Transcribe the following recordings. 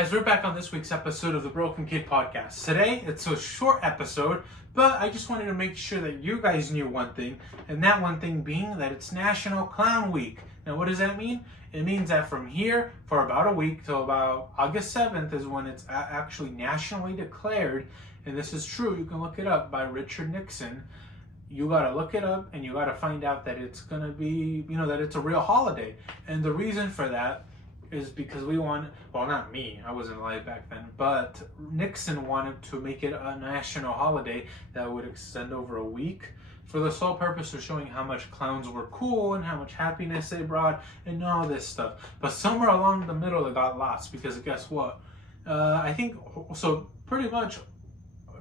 guys, we're back on this week's episode of the Broken Kid Podcast. Today, it's a short episode, but I just wanted to make sure that you guys knew one thing, and that one thing being that it's National Clown Week. Now, what does that mean? It means that from here, for about a week till about August 7th is when it's actually nationally declared, and this is true, you can look it up, by Richard Nixon. You gotta look it up, and you gotta find out that it's gonna be, that it's a real holiday. And the reason for that is because not me, I wasn't alive back then, but Nixon wanted to make it a national holiday that would extend over a week for the sole purpose of showing how much clowns were cool and how much happiness they brought and all this stuff. But somewhere along the middle it got lost because guess what? I think, so pretty much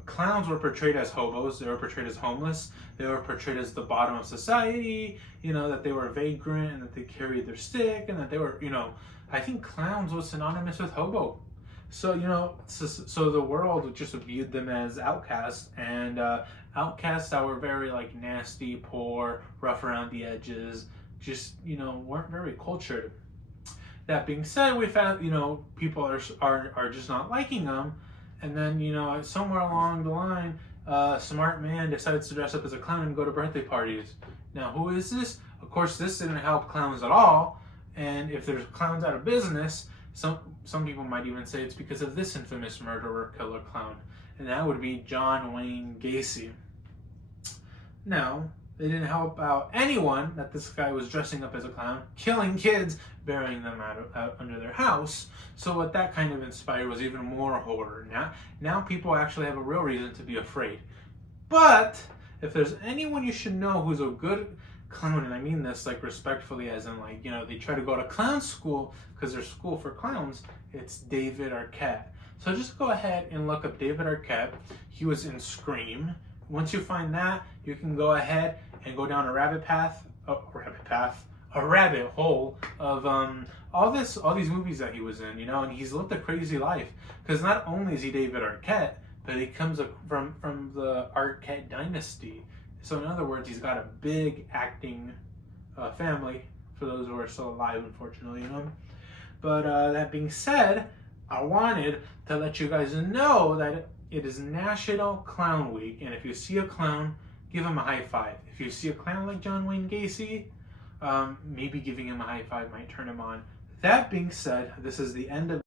clowns were portrayed as hobos, they were portrayed as homeless, they were portrayed as the bottom of society, that they were vagrant and that they carried their stick and that they were, I think clowns was synonymous with hobo. So, so the world just viewed them as outcasts, and outcasts that were very nasty, poor, rough around the edges, just, weren't very cultured. That being said, we found, people are just not liking them. And then, somewhere along the line, a smart man decides to dress up as a clown and go to birthday parties. Now, who is this? Of course, this didn't help clowns at all. And if there's clowns out of business, some people might even say it's because of this infamous murderer, killer clown. And that would be John Wayne Gacy. Now, they didn't help out anyone that this guy was dressing up as a clown, killing kids, burying them out under their house. So what that kind of inspired was even more horror. Now people actually have a real reason to be afraid. But if there's anyone you should know who's a good clown, and I mean this respectfully, as in they try to go to clown school because there's school for clowns, it's David Arquette. So just go ahead and look up David Arquette. He was in Scream. Once you find that, you can go ahead and go down a rabbit hole of all these movies that he was in, and he's lived a crazy life. Because not only is he David Arquette, but he comes from the Arquette dynasty. So in other words, he's got a big acting family, for those who are still alive, unfortunately, But that being said, I wanted to let you guys know that it is National Clown Week, and if you see a clown, give him a high five. If you see a clown like John Wayne Gacy, maybe giving him a high five might turn him on. That being said, this is the end of